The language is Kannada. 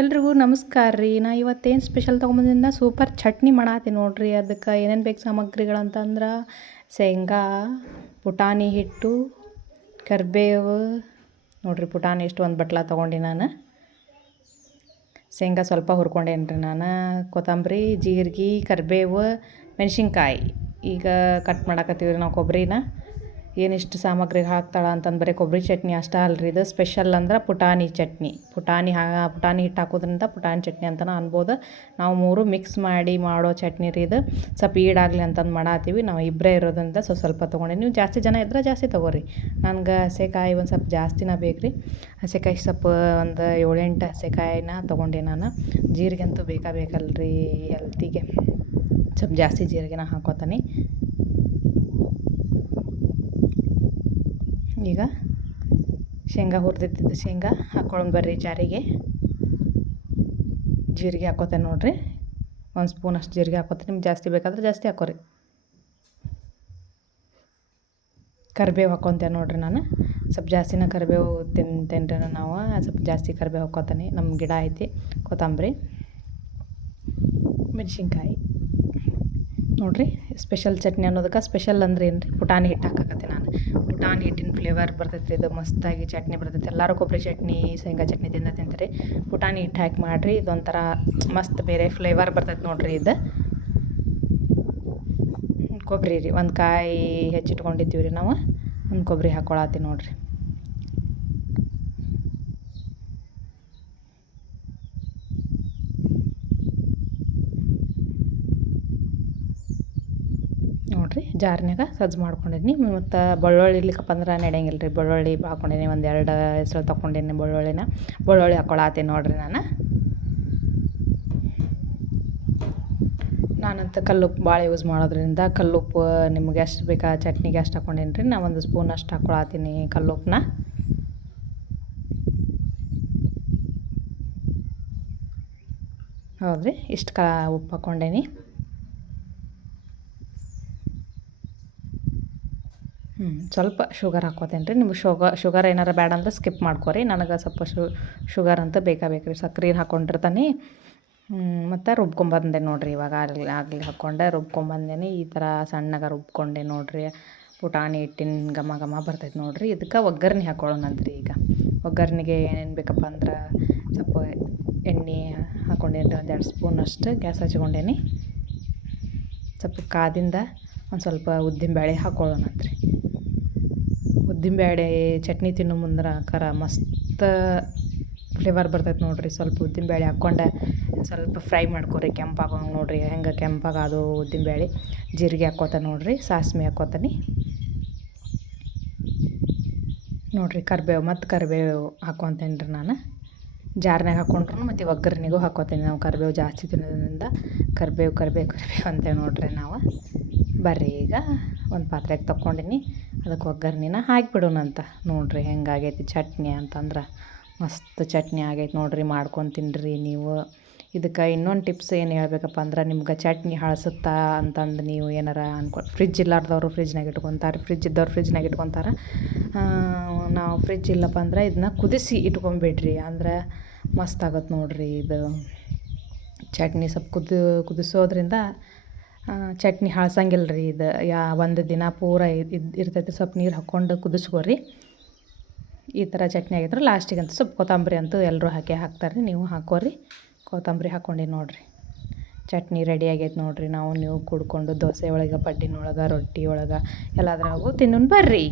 ಎಲ್ರಿಗೂ ನಮಸ್ಕಾರ ರೀ. ನಾ ಇವತ್ತೇನು ಸ್ಪೆಷಲ್ ತೊಗೊಂಬಂದಿನ ಸೂಪರ್ ಚಟ್ನಿ ಮಾಡತ್ತೀನಿ ನೋಡ್ರಿ. ಅದಕ್ಕೆ ಏನೇನು ಬೇಕು ಸಾಮಗ್ರಿಗಳಂತಂದ್ರೆ ಶೇಂಗಾ, ಪುಟಾಣಿ ಹಿಟ್ಟು, ಕರಿಬೇವು ನೋಡಿರಿ. ಪುಟಾಣಿ ಎಷ್ಟು ಒಂದು ಬಟ್ಲ ತೊಗೊಂಡು ನಾನು. ಶೇಂಗಾ ಸ್ವಲ್ಪ ಹುರ್ಕೊಂಡೇನಿ ರೀ ನಾನು. ಕೊತ್ತಂಬರಿ, ಜೀರಿಗೆ, ಕರಿಬೇವು, ಮೆಣಸಿನ್ಕಾಯಿ ಈಗ ಕಟ್ ಮಾಡಾಕತ್ತೀವಿ ರೀ ನಾವು. ಕೊಬ್ಬರಿನ ಏನಿಷ್ಟು ಸಾಮಗ್ರಿ ಹಾಕ್ತಾಳೆ ಅಂತಂದು ಬರೀ ಕೊಬ್ಬರಿ ಚಟ್ನಿ ಅಷ್ಟೇ ಅಲ್ರಿ. ಇದು ಸ್ಪೆಷಲ್ ಅಂದ್ರೆ ಪುಟಾಣಿ ಚಟ್ನಿ. ಪುಟಾಣಿ ಹಿಟ್ಟು ಹಾಕೋದ್ರಿಂದ ಪುಟಾಣಿ ಚಟ್ನಿ ಅಂತಲೇ ಅನ್ಬೋದು. ನಾವು ಮೂರು ಮಿಕ್ಸ್ ಮಾಡಿ ಮಾಡೋ ಚಟ್ನಿ ರೀ ಇದು. ಸ್ವಲ್ಪ ಈಡಾಗಲಿ ಅಂತಂದು ಮಾಡತ್ತೀವಿ. ನಾವು ಇಬ್ಬರೇ ಇರೋದ್ರಿಂದ ಸ್ವಲ್ಪ ತೊಗೊಂಡೆ. ನೀವು ಜಾಸ್ತಿ ಜನ ಇದ್ರೆ ಜಾಸ್ತಿ ತೊಗೋರಿ. ನನಗೆ ಹಸೆಕಾಯಿ ಒಂದು ಸ್ವಲ್ಪ ಜಾಸ್ತಿನೇ ಬೇಕು ರೀ. ಹಸೆಕಾಯಿ ಸ್ವಲ್ಪ ಒಂದು 7-8 ಹಸೆಕಾಯಿನ ತೊಗೊಂಡೆ ನಾನು. ಜೀರಿಗೆ ಅಂತೂ ಬೇಕಲ್ರಿ ಹೆಲ್ತಿಗೆ. ಸ್ವಲ್ಪ ಜಾಸ್ತಿ ಜೀರಿಗೆನ ಹಾಕೋತೀನಿ. ಈಗ ಶೇಂಗಾ ಹುರಿದಿದ್ದು ಶೇಂಗಾ ಹಾಕ್ಕೊಳ್ಳೋಣ ಬರ್ರಿ ಜಾರಿಗೆ. ಜೀರಿಗೆ ಹಾಕೋತೇನೆ ನೋಡಿರಿ. 1 ಸ್ಪೂನ್ ಅಷ್ಟು ಜೀರಿಗೆ ಹಾಕೋತೀನಿ. ನಿಮ್ಗೆ ಜಾಸ್ತಿ ಬೇಕಾದ್ರೆ ಜಾಸ್ತಿ ಹಾಕೋರಿ. ಕರಿಬೇವು ಹಾಕ್ಕೊತೇನೆ ನೋಡಿರಿ ನಾನು. ಸ್ವಲ್ಪ ಜಾಸ್ತಿನ ಕರಿಬೇವು ತಿಂತೇನೆ ರೀ ನಾವು. ಸ್ವಲ್ಪ ಜಾಸ್ತಿ ಕರಿಬೇವು ಹಾಕ್ಕೊತೀನಿ. ನಮ್ಮ ಗಿಡ ಐತಿ. ಕೊತ್ತಂಬರಿ, ಮೆಣಸಿನ್ಕಾಯಿ ನೋಡಿರಿ. ಸ್ಪೆಷಲ್ ಚಟ್ನಿ ಅನ್ನೋದಕ್ಕೆ ಸ್ಪೆಷಲ್ ಅಂದ್ರೆ ಏನು ರೀ, ಪುಟಾಣಿ ಹಿಟ್ಟು ಹಾಕಕತ್ತೆ ನಾನು. ಪುಟಾಣಿ ಹಿಟ್ಟಿನ ಫ್ಲೇವರ್ ಬರ್ತೈತೆ ಇದು. ಮಸ್ತಾಗಿ ಚಟ್ನಿ ಬರ್ತೈತೆ. ಎಲ್ಲರೂ ಕೊಬ್ಬರಿ ಚಟ್ನಿ, ಶೇಂಗಾ ಚಟ್ನಿ ತಿಂತಾರೆ. ಪುಟಾಣಿ ಹಿಟ್ಟು ಹಾಕಿ ಮಾಡಿರಿ. ಇದೊಂಥರ ಮಸ್ತ್ ಬೇರೆ ಫ್ಲೇವರ್ ಬರ್ತೈತೆ ನೋಡಿರಿ. ಇದು ಕೊಬ್ಬರಿ ರೀ. ಒಂದು ಕಾಯಿ ಹೆಚ್ಚಿಟ್ಕೊಂಡಿದ್ದೀವಿ ರೀ ನಾವು. ಒಂದು ಕೊಬ್ಬರಿ ಹಾಕ್ಕೊಳತ್ತೀವಿ ನೋಡಿರಿ. ನೋಡಿರಿ ಜಾರ್ನಾಗ ಸಜ್ಜು ಮಾಡ್ಕೊಂಡೀನಿ. ಮತ್ತು ಬೆಳ್ಳುಳ್ಳಿ ಇರ್ಲಿಕ್ಕಪ್ಪ ಅಂದ್ರೆ ನಡೆಯಂಗಿಲ್ಲ ರೀ. ಬೆಳ್ಳುಳ್ಳಿ ಹಾಕ್ಕೊಂಡೀನಿ. 1-2 ಹೆಸರು ತೊಗೊಂಡೀನಿ ಬೆಳ್ಳುಳ್ಳಿ ಹಾಕ್ಕೊಳತ್ತೀನಿ ನೋಡಿರಿ ನಾನು. ನಾನಂತ ಕಲ್ಲುಪ್ಪು ಭಾಳ ಯೂಸ್ ಮಾಡೋದ್ರಿಂದ ಕಲ್ಲುಪ್ಪು ನಿಮ್ಗೆ ಎಷ್ಟು ಬೇಕಾ ಚಟ್ನಿಗೆ ಅಷ್ಟು ಹಾಕ್ಕೊಂಡೇನಿ ರೀ. ನಾನು 1 ಸ್ಪೂನ್ ಅಷ್ಟು ಹಾಕ್ಕೊಳತ್ತೀನಿ ಕಲ್ಲುಪ್ಪನ್ನ. ಹೌದ್ರಿ, ಇಷ್ಟು ಉಪ್ಪು ಹಾಕ್ಕೊಂಡೇನಿ. ಸ್ವಲ್ಪ ಶುಗರ್ ಹಾಕ್ಕೋತೇನೆ ರೀ. ನಿಮ್ಗೆ ಶುಗರ್ ಏನಾರು ಬೇಡ ಅಂದ್ರೆ ಸ್ಕಿಪ್ ಮಾಡ್ಕೊರಿ. ನನಗೆ ಸ್ವಲ್ಪ ಶುಗರ್ ಅಂತ ಬೇಕು ರೀ. ಸಕ್ರೆ ಹಾಕ್ಕೊಂಡಿರ್ತಾನೆ. ಮತ್ತು ರುಬ್ಕೊಂಬಂದೆ ನೋಡಿರಿ. ಇವಾಗ ಆಗಲಿ ಹಾಕ್ಕೊಂಡೆ ರುಬ್ಕೊಂಬಂದೇನಿ. ಈ ಥರ ಸಣ್ಣಗೆ ರುಬ್ಕೊಂಡೆ ನೋಡಿರಿ. ಪುಟಾಣಿ ಹಿಟ್ಟಿನ ಘಮ ಬರ್ತೈತೆ ನೋಡಿರಿ. ಇದಕ್ಕೆ ಒಗ್ಗರಣೆ ಹಾಕ್ಕೊಳ್ಳೋಣಂತ್ರಿ. ಈಗ ಒಗ್ಗರಣೆಗೆ ಏನೇನು ಬೇಕಪ್ಪ ಅಂದ್ರೆ ಸ್ವಲ್ಪ ಎಣ್ಣೆ ಹಾಕ್ಕೊಂಡೇನಿ ರೀ. 1-2 ಸ್ಪೂನ್ ಅಷ್ಟು ಗ್ಯಾಸ್ ಹಚ್ಕೊಂಡೇನಿ. ಸ್ವಲ್ಪ ಕಾದಿಂದ ಒಂದು ಸ್ವಲ್ಪ ಉದ್ದಿನಬೇಳೆ ಹಾಕ್ಕೊಳ್ಳೋಣಂತ್ರಿ. ಉದ್ದಿನಬೇಳೆ ಚಟ್ನಿ ತಿನ್ನೋ ಮುಂದೆ ಮಸ್ತ್ ಫ್ಲೇವರ್ ಬರ್ತೈತೆ ನೋಡಿರಿ. ಸ್ವಲ್ಪ ಉದ್ದಿನಬೇಳೆ ಹಾಕ್ಕೊಂಡೆ ಸ್ವಲ್ಪ ಫ್ರೈ ಮಾಡ್ಕೊರಿ. ಕೆಂಪಾಗೋಂಗೆ ನೋಡಿರಿ. ಹೆಂಗೆ ಕೆಂಪಾಗೋದು ಉದ್ದಿನಬೇಳೆ. ಜೀರಿಗೆ ಹಾಕ್ಕೋತಾನೆ ನೋಡಿರಿ. ಸಾಸಿವೆ ಹಾಕ್ಕೋತಾನೆ ನೋಡಿರಿ. ಕರಿಬೇವು ಹಾಕ್ಕೊತೇನೆ ರೀ ನಾನು. ಜಾರ್ನಾಗ ಹಾಕ್ಕೊಂಡ್ರು ಮತ್ತು ಒಗ್ಗರಣೆಗೂ ಹಾಕ್ಕೋತೀನಿ. ನಾವು ಕರಿಬೇವು ಜಾಸ್ತಿ ತಿನ್ನೋದ್ರಿಂದ ಕರಿಬೇವು ಅಂತೇಳಿ ನೋಡಿರಿ ನಾವು. ಬರ್ರಿ ಈಗ ಒಂದು ಪಾತ್ರೆಗೆ ತೊಗೊಂಡಿನಿ. ಅದಕ್ಕೆ ಒಗ್ಗರಣೆನ ಹಾಕಿಬಿಡೋಣಂತ ನೋಡಿರಿ. ಹೆಂಗಾಗೈತಿ ಚಟ್ನಿ ಅಂತಂದ್ರೆ ಮಸ್ತ್ ಚಟ್ನಿ ಆಗೈತೆ ನೋಡಿರಿ. ಮಾಡ್ಕೊಂಡು ತಿನ್ನಿರಿ ನೀವು. ಇದಕ್ಕೆ ಇನ್ನೊಂದು ಟಿಪ್ಸ್ ಏನು ಹೇಳ್ಬೇಕಪ್ಪ ಅಂದ್ರೆ, ನಿಮ್ಗೆ ಚಟ್ನಿ ಹಳಸುತ್ತಾ ಅಂತಂದು ನೀವು ಏನಾರ ಫ್ರಿಜ್ ಇಲ್ಲಾರ್ದವರು ಫ್ರಿಜ್ನಾಗ ಇಟ್ಕೊತಾರೆ. ಫ್ರಿಜ್ ಇದ್ದವ್ರು ಫ್ರಿಜ್ನಾಗ ಇಟ್ಕೊತಾರೆ. ನಾವು ಫ್ರಿಜ್ ಇಲ್ಲಪ್ಪ ಅಂದ್ರೆ ಇದನ್ನ ಕುದಿಸಿ ಇಟ್ಕೊಂಬಿಡ್ರಿ. ಅಂದ್ರೆ ಮಸ್ತ್ ಆಗುತ್ತೆ ನೋಡಿರಿ. ಇದು ಚಟ್ನಿ ಸ್ವಲ್ಪ ಕುದಿಸೋದ್ರಿಂದ ಚಟ್ನಿ ಹಳಸಂಗಿಲ್ಲ ರೀ. ಇದು ಒಂದು ದಿನ ಪೂರ ಇರ್ತೈತೆ. ಸ್ವಲ್ಪ ನೀರು ಹಾಕ್ಕೊಂಡು ಕುದಿಸ್ಕೊರಿ. ಈ ಥರ ಚಟ್ನಿ ಆಗಿದ್ರೆ ಲಾಸ್ಟಿಗಂತೂ ಸ್ವಲ್ಪ ಕೊತ್ತಂಬರಿ ಅಂತೂ ಎಲ್ಲರೂ ಹಾಕ್ತಾರೆ. ನೀವು ಹಾಕೋರಿ. ಕೊತ್ತಂಬರಿ ಹಾಕ್ಕೊಂಡು ನೋಡಿರಿ. ಚಟ್ನಿ ರೆಡಿ ಆಗೈತೆ ನೋಡಿರಿ. ನೀವು ಕುಡ್ಕೊಂಡು ದೋಸೆ ಒಳಗೆ, ಪಡ್ಡಿನೊಳಗೆ, ರೊಟ್ಟಿ ಒಳಗೆ ಎಲ್ಲದ್ರಾಗೂ ತಿನ್ನೋಣ ಬರ್ರಿ.